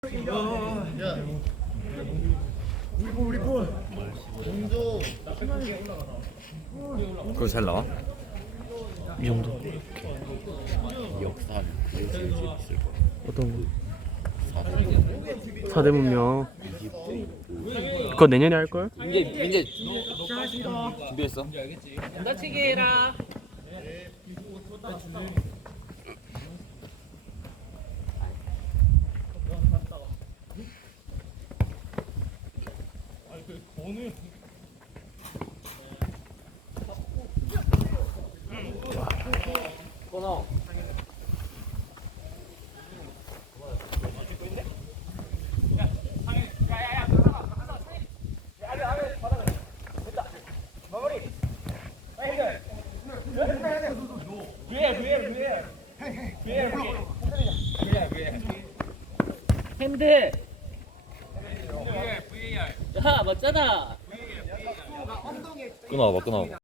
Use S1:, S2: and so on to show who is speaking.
S1: 우리 볼.
S2: 공조
S3: 그거 잘 나와?
S4: 이 정도.
S3: 역사는 그게 제일 재밌을 거야.
S4: 어떤 거? 사대문명. 그거 내년에 할 걸?
S3: 민재 준비했어?
S5: 다치게 해라. 핸드. 야 맞잖아.
S3: 끊어봐.